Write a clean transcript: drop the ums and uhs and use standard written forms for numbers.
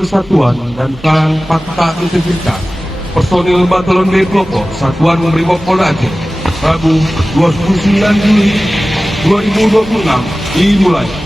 Kesatuan dan Fakta Integritas, personil Batalion B Kelompok Satuan Brimob Polda Aceh, Rabu 29 Juli 2026 dimulai.